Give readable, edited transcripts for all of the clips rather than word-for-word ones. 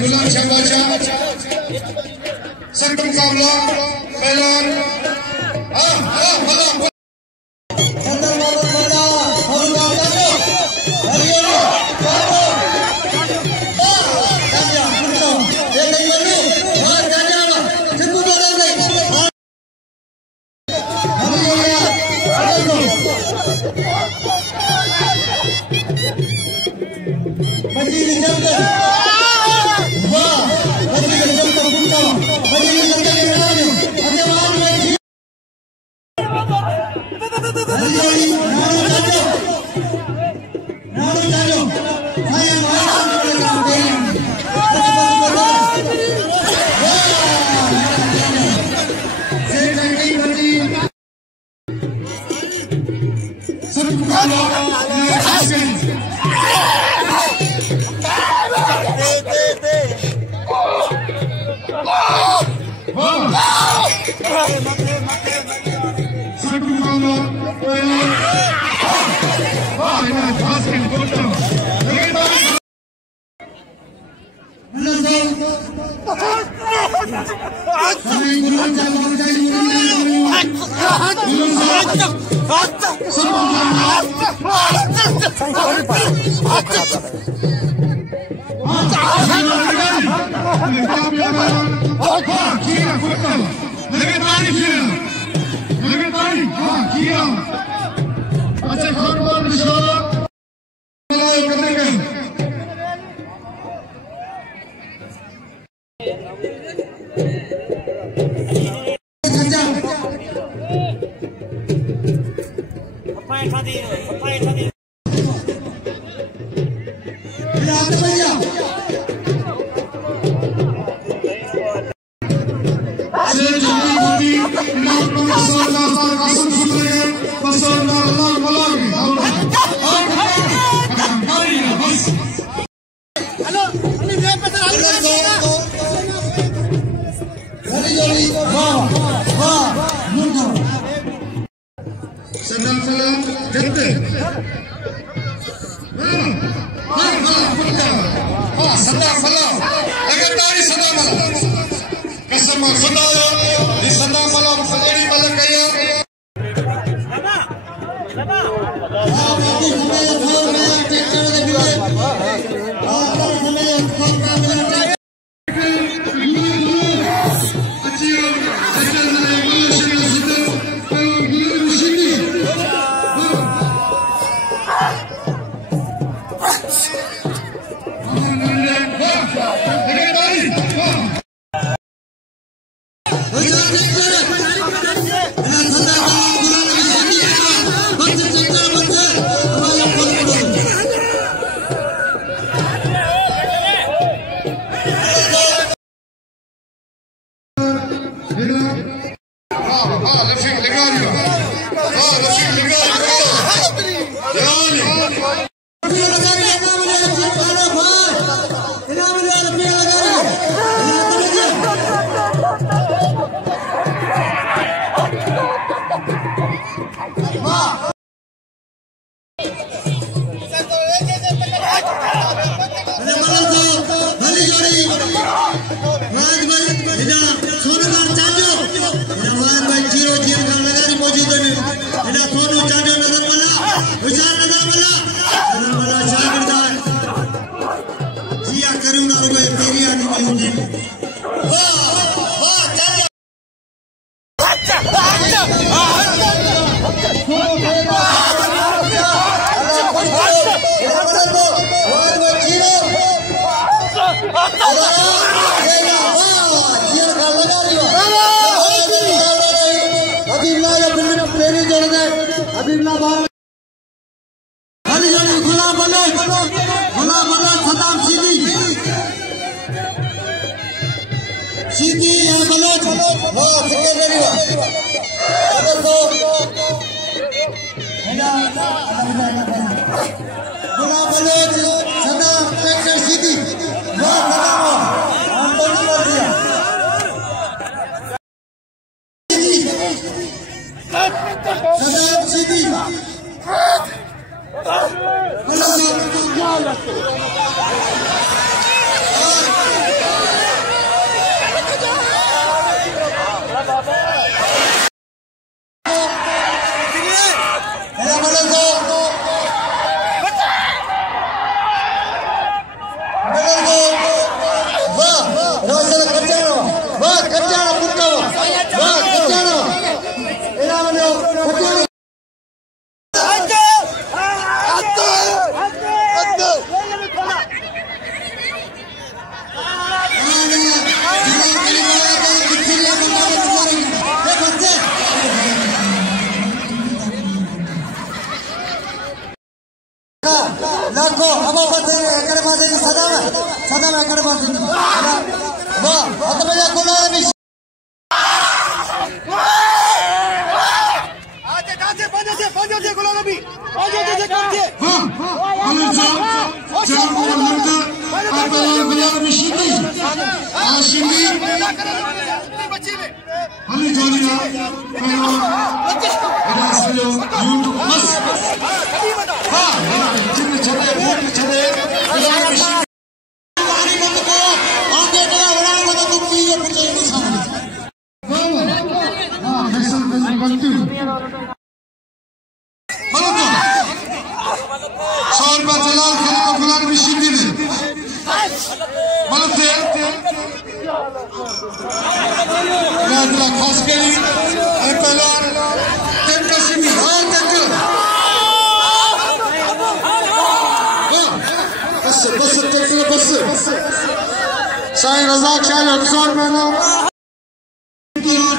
गुलाम शाह बादशाह सख्त मुकाबला पहलवान करे पास वाह हाथ में जा गोला भी आजे गोला भी आजे हां बोलो चलो बोलो apa gola भी शिंदी शिंदी हमें जोड़िया pero era solo junto बस हां जितने चले हमारी मत को आगे चला बनाने मत तो की ये पीछे सामने हां फैसल गलती बोलो तो 100 रुपया चला खेल को गुलाम भी शिंदी ने बोलो थे राजला खास करी पहलवान तनका शिंदी हां तनका बस तनका बस शाही रज़ाक शाही अक्सर में ना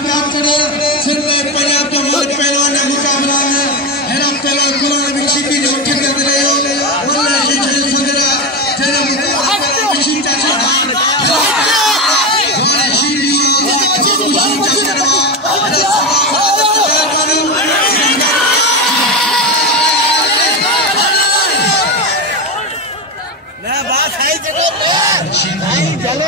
प्यार करे सिर में पंजाब के मौज पहलवान ने मुकाबला है हेरा पहलवान गुलाम भी शिंदी ने उठे दे रहे हो वल्लाह ये चले सगरा तेरा मुकाबला शिंदी चाचा मैं बात है जगह पे नहीं चले